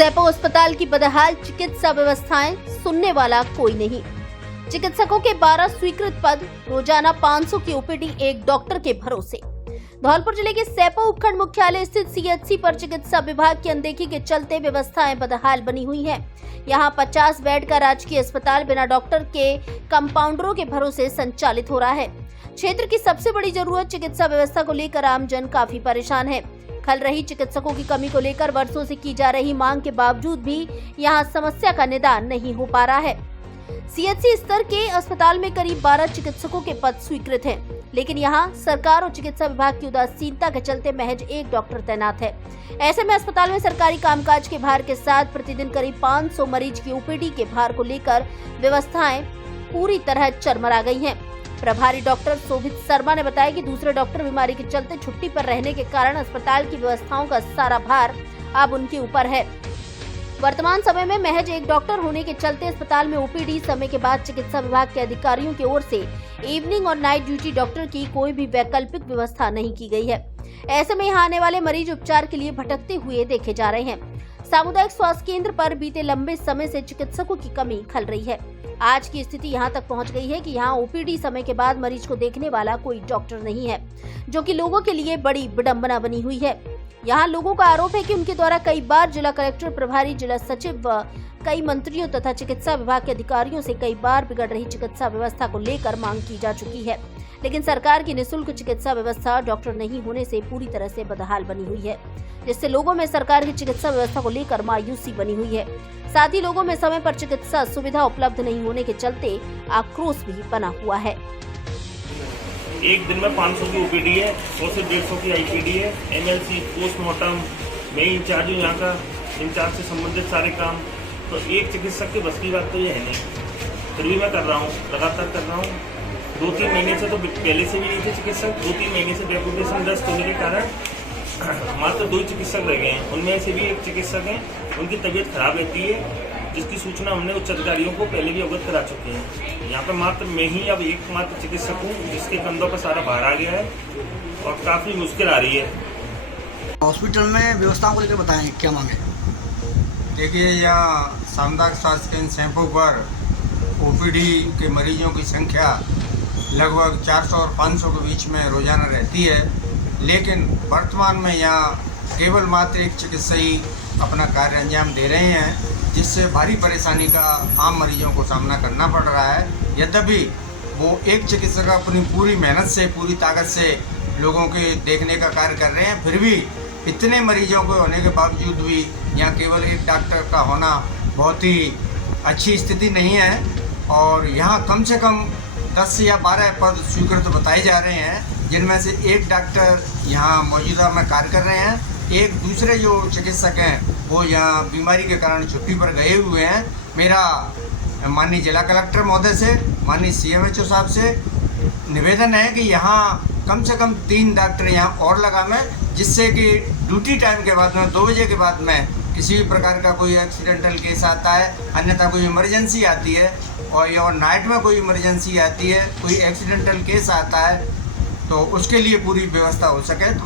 सैपो अस्पताल की बदहाल चिकित्सा व्यवस्थाएं सुनने वाला कोई नहीं। चिकित्सकों के 12 स्वीकृत पद, रोजाना 500 की ओपीडी एक डॉक्टर के भरोसे। धौलपुर जिले के सैपो उपखंड मुख्यालय स्थित सीएचसी पर चिकित्सा विभाग की अनदेखी के चलते व्यवस्थाएं बदहाल बनी हुई हैं। यहां 50 बेड का राजकीय अस्पताल बिना डॉक्टर के कंपाउंडरों के भरोसे संचालित हो रहा है। क्षेत्र की सबसे बड़ी जरूरत चिकित्सा व्यवस्था को लेकर आमजन काफी परेशान है। खल रही चिकित्सकों की कमी को लेकर वर्षों से की जा रही मांग के बावजूद भी यहां समस्या का निदान नहीं हो पा रहा है। सीएचसी स्तर के अस्पताल में करीब 12 चिकित्सकों के पद स्वीकृत हैं, लेकिन यहां सरकार और चिकित्सा विभाग की उदासीनता के चलते महज एक डॉक्टर तैनात है। ऐसे में अस्पताल में सरकारी कामकाज के भार के साथ प्रतिदिन करीब 500 मरीज की ओपीडी के भार को लेकर व्यवस्थाएं पूरी तरह चरमरा गई हैं। प्रभारी डॉक्टर शोभित शर्मा ने बताया कि दूसरे डॉक्टर बीमारी के चलते छुट्टी पर रहने के कारण अस्पताल की व्यवस्थाओं का सारा भार अब उनके ऊपर है। वर्तमान समय में महज एक डॉक्टर होने के चलते अस्पताल में ओपीडी समय के बाद चिकित्सा विभाग के अधिकारियों की ओर से इवनिंग और नाइट ड्यूटी डॉक्टर की कोई भी वैकल्पिक व्यवस्था नहीं की गई है। ऐसे में यहाँ आने वाले मरीज उपचार के लिए भटकते हुए देखे जा रहे हैं। सामुदायिक स्वास्थ्य केंद्र पर बीते लंबे समय से चिकित्सकों की कमी खल रही है। आज की स्थिति यहाँ तक पहुँच गई है कि यहाँ ओपीडी समय के बाद मरीज को देखने वाला कोई डॉक्टर नहीं है, जो कि लोगों के लिए बड़ी विडंबना बनी हुई है। यहाँ लोगों का आरोप है कि उनके द्वारा कई बार जिला कलेक्टर, प्रभारी जिला सचिव व कई मंत्रियों तथा चिकित्सा विभाग के अधिकारियों से कई बार बिगड़ रही चिकित्सा व्यवस्था को लेकर मांग की जा चुकी है, लेकिन सरकार की निःशुल्क चिकित्सा व्यवस्था डॉक्टर नहीं होने से पूरी तरह से बदहाल बनी हुई है, जिससे लोगों में सरकार की चिकित्सा व्यवस्था को लेकर मायूसी बनी हुई है। साथ ही लोगों में समय पर चिकित्सा सुविधा उपलब्ध नहीं होने के चलते आक्रोश भी बना हुआ है। एक दिन में 500 की ओपीडी है, 100 से 150 की आईपीडी है, एमएलसी, पोस्टमार्टम, मैं इंचार्ज हूँ यहाँ का, इंचार्ज से संबंधित सारे काम। तो एक चिकित्सक के बस की बात तो ये है नहीं, फिर भी मैं कर रहा हूँ, लगातार कर रहा हूँ। 2-3 महीने से तो पहले से भी नहीं थे चिकित्सक, 2-3 महीने से डेपुटेशन दस्त होने के कारण मात्र 2 चिकित्सक रह गए हैं। उनमें से भी एक चिकित्सक हैं, उनकी तबीयत खराब रहती है, जिसकी सूचना हमने उच्च अधिकारियों को पहले भी अवगत करा चुके हैं। यहाँ पे मात्र मैं ही अब एकमात्र चिकित्सक हूँ जिसके कंधों पर सारा भार आ गया है और काफ़ी मुश्किल आ रही है। हॉस्पिटल में व्यवस्थाओं को लेकर बताएं क्या मांगे। देखिए, यहाँ सामुदायिक स्वास्थ्य केंद्र सैपो पर ओपीडी के मरीजों की संख्या लगभग 400 और 500 के बीच में रोजाना रहती है, लेकिन वर्तमान में यहाँ केवल मात्र एक चिकित्सक ही अपना कार्य अंजाम दे रहे हैं, जिससे भारी परेशानी का आम मरीजों को सामना करना पड़ रहा है। यद्यपि वो एक चिकित्सक अपनी पूरी मेहनत से, पूरी ताकत से लोगों के देखने का कार्य कर रहे हैं, फिर भी इतने मरीजों को होने के बावजूद भी यहाँ केवल एक डॉक्टर का होना बहुत ही अच्छी स्थिति नहीं है। और यहाँ कम से कम 10 या 12 पद स्वीकृत बताए जा रहे हैं, जिनमें से एक डॉक्टर यहाँ मौजूदा में कार्य कर रहे हैं। एक दूसरे जो चिकित्सक हैं वो यहाँ बीमारी के कारण छुट्टी पर गए हुए हैं। मेरा माननीय जिला कलेक्टर महोदय से, माननीय सीएमएचओ साहब से निवेदन है कि यहाँ कम से कम 3 डॉक्टर यहाँ और लगावें, जिससे कि ड्यूटी टाइम के बाद में 2 बजे के बाद में किसी भी प्रकार का कोई एक्सीडेंटल केस आता है, अन्यथा कोई इमरजेंसी आती है और नाइट में कोई इमरजेंसी आती है, कोई एक्सीडेंटल केस आता है, तो उसके लिए पूरी व्यवस्था हो सके। तो